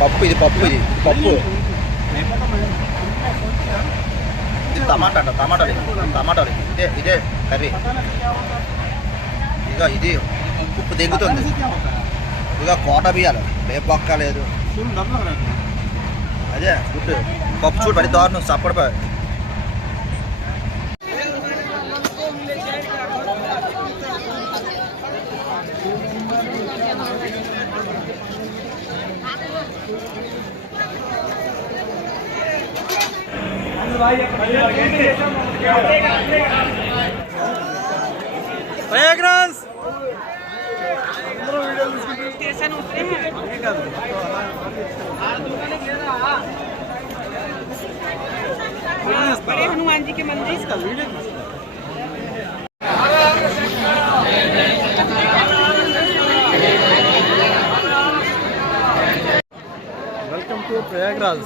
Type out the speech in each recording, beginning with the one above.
పప్పు ఇది పప్పు ఇది టమాటాలు టమాటాలు ఇదే కర్రీ. ఇక ఇది ఉప్పు దిగుతుంది. ఇక కోట బియ్యాలు లేపక్క లేదు. అదే ఫుడ్ పప్పు చూడు పడి దారుణం చప్పడిపోయి. प्रयागराज स्टेशन उतरे हैं। बड़े हनुमान जी के मंदिर का वेलकम टू प्रयागराज।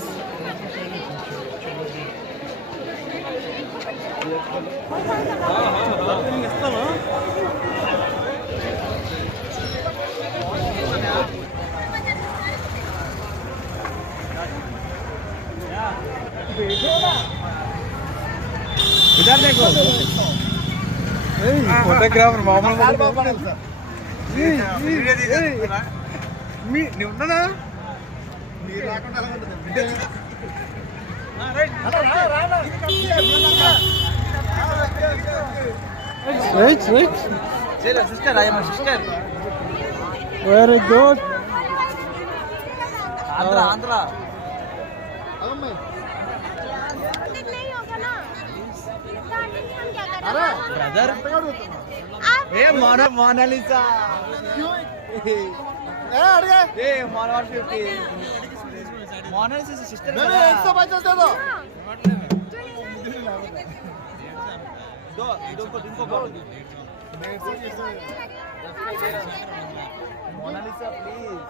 इधर देखो फोटोग्राफर मामूल sister I my sister. Very good. Andhra brother ए मोनालिसा ए Monalisa sister Monalisa please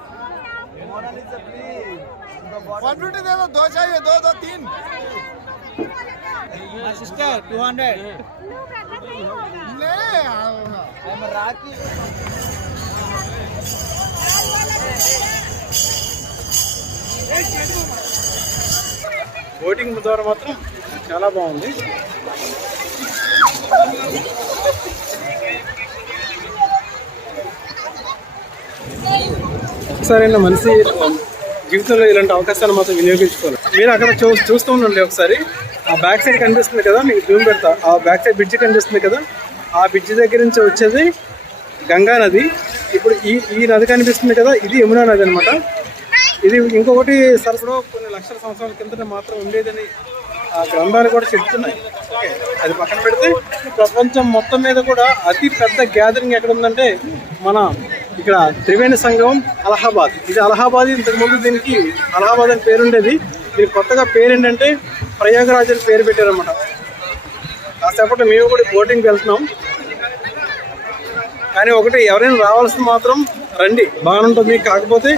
quantity दे दो, दो चाहिए, दो 3 सिस्टर 200 ले I'm Rocky। బోటింగ్ ద్వారా మాత్రం చాలా బాగుంది. ఒకసారైనా మనిషి జీవితంలో ఇలాంటి అవకాశాలు మాత్రం వినియోగించుకోవాలి. మీరు అక్కడ చూస్తూ ఉండండి. ఒకసారి ఆ బ్యాక్ సైడ్ కనిపిస్తుంది కదా, మీకు జూమ్ పెడతా. ఆ బ్యాక్ సైడ్ బ్రిడ్జ్ కనిపిస్తుంది కదా, ఆ బ్రిడ్జ్ దగ్గర నుంచి వచ్చేది గంగా నది. ఇప్పుడు ఈ నది కనిపిస్తుంది కదా, ఇది యమునా నది అనమాట. ఇది ఇంకొకటి సరఫరా కొన్ని లక్షల సంవత్సరాల కింద మాత్రం ఉండేదని ఆ గ్రంథాలు కూడా చెప్తున్నాయి. అది పక్కన పెడితే ప్రపంచం మొత్తం మీద కూడా అతి పెద్ద గ్యాదరింగ్ ఎక్కడ ఉందంటే మన ఇక్కడ త్రివేణి సంగమం అలహాబాద్. ఇది అలహాబాద్. ఇంతకుముందు దీనికి అలహాబాద్ అని పేరు ఉండేది. దీనికి కొత్తగా పేరు ఏంటంటే ప్రయాగరాజ్ అని పేరు పెట్టారన్నమాట. కాసేపట్లో మేము కూడా బోటింగ్కి వెళ్తున్నాం. కానీ ఒకటి, ఎవరైనా రావాల్సింది మాత్రం రండి, బాగుంటుంది. కాకపోతే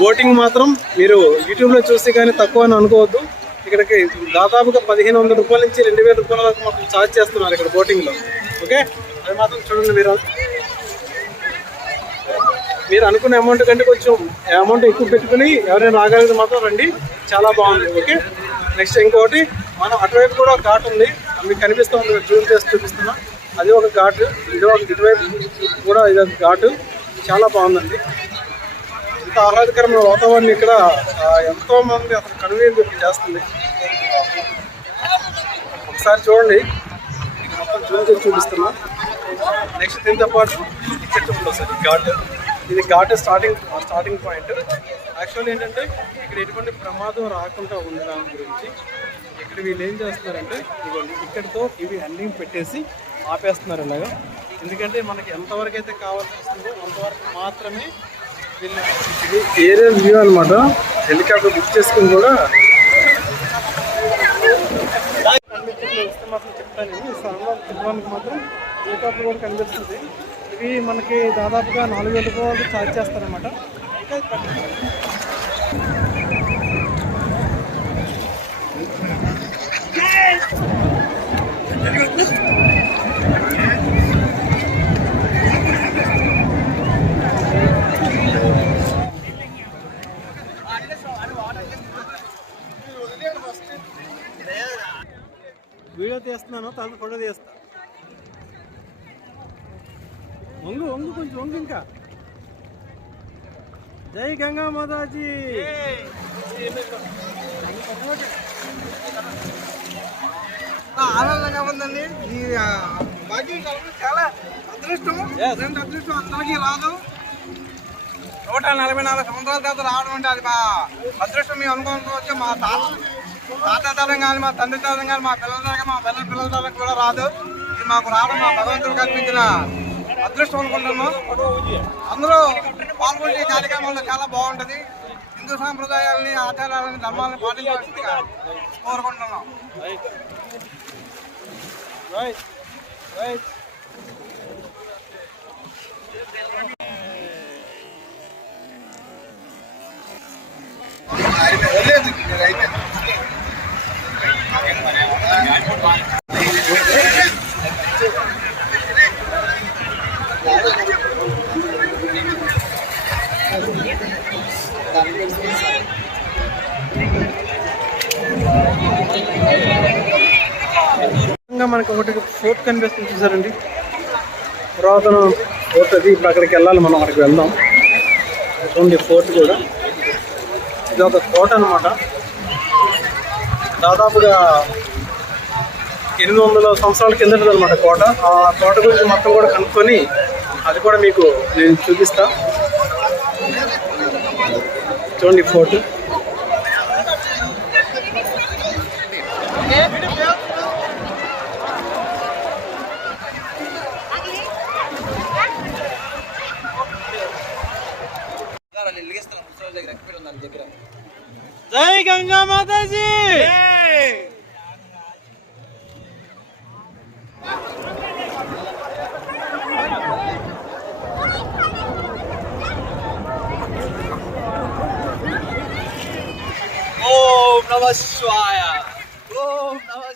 బోటింగ్ మాత్రం మీరు యూట్యూబ్లో చూసి కానీ తక్కువ అని అనుకోవద్దు. ఇక్కడికి దాదాపుగా 1500 రూపాయల నుంచి 2000 రూపాయల వరకు మాత్రం ఛార్జ్ చేస్తున్నారు ఇక్కడ బోటింగ్లో. ఓకే, అది మాత్రం చూడండి. మీరు అనుకున్న అమౌంట్ కంటే కొంచెం అమౌంట్ ఎక్కువ పెట్టుకుని ఎవరైనా రాగలిగితే మాత్రం రండి, చాలా బాగుంది. ఓకే, నెక్స్ట్ ఇంకోటి, మనం అటువైపు కూడా ఒక ఘాట్ ఉంది, మీకు కనిపిస్తూ ఉంది, జూమ్ చేసి చూపిస్తున్నా. అది ఒక ఘాట్, ఇటువైపు కూడా ఇది ఒక ఘాటు, చాలా బాగుందండి. ఇంత ఆహ్లాదకరమైన వాతావరణం ఇక్కడ ఎంతోమంది అసలు కనువిందు చేస్తుంది. ఒకసారి చూడండి, మొత్తం జూమ్ చేసి చూపిస్తున్నా. నెక్స్ట్ దీంతో పాటు ఇక్కడ చూడండి సార్, ఘాట్. ఇది ఘాట్ స్టార్టింగ్ పాయింట్. యాక్చువల్లీ ఏంటంటే ఇక్కడ ఎటువంటి ప్రమాదం రాకుండా ఉండడానికి గురించి ఇక్కడ వీళ్ళు ఏం చేస్తున్నారంటే ఇవ్వండి, ఇక్కడితో ఇవి ఎండింగ్ పెట్టేసి ఆపేస్తున్నారు ఇలాగా. ఎందుకంటే మనకి ఎంతవరకు అయితే కావాల్సి వస్తుందో అంతవరకు మాత్రమే వీళ్ళు. ఇది ఏరియల్ వ్యూ అనమాట. హెలికాప్టర్ బుక్ చేసుకుని కూడా మాత్రం చెప్తాను. తిరుమలకి మాత్రం హెలికాప్టర్ కూడా కనిపిస్తుంది. ఇవి మనకి దాదాపుగా 4000 రూపాయలు ఛార్జ్ చేస్తారనమాట. వీడియో తీస్తున్నాను, తర్వాత ఫోటో తీస్తా. వంగు వంగు కొంచెం వంగు. ఇంకా జై గంగా మాతాజీ. ఆనందంగా ఉందండి. ఈ భాగ్యం చాలా అదృష్టం. ఇలాంటి అదృష్టం అందరికీ రాదు. 144 సంవత్సరాల తర్వాత రావడం అంటే అది మా అదృష్టం. మేము అనుకోవచ్చు. మా తాత తరం కానీ, మా తండ్రి తరం కానీ, మా పిల్లల తరం, మా పిల్లల తరం కూడా రాదు. ఇది మాకు రావడం మా భగవంతుడు కల్పించిన అదృష్టం అనుకుంటున్నాం. అందులో పాల్గొనే కార్యక్రమాల్లో చాలా బాగుంటుంది. హిందూ సాంప్రదాయాలని, ఆచారాలని, ధర్మాలను పాటించాల్సిందిగా కోరుకుంటున్నాం. మనకు ఒకటి ఫోర్ట్ కనిపిస్తుంది చూసారండి, పురాతన ఫోర్ట్ అది. ఇప్పుడు అక్కడికి వెళ్ళాలి, మనం అక్కడికి వెళ్దాం. చూడండి ఫోర్ట్ కూడా. ఇది ఒక కోట అనమాట. దాదాపుగా 800 సంవత్సరాల కిందటిది అనమాట కోట. ఆ కోట గురించి మొత్తం కూడా కనుక్కొని అది కూడా మీకు నేను చూపిస్తా. చూడండి ఫోర్ట్. జై గంగా మాతాజీ. ఓం నమః శివాయ. ఓం నమః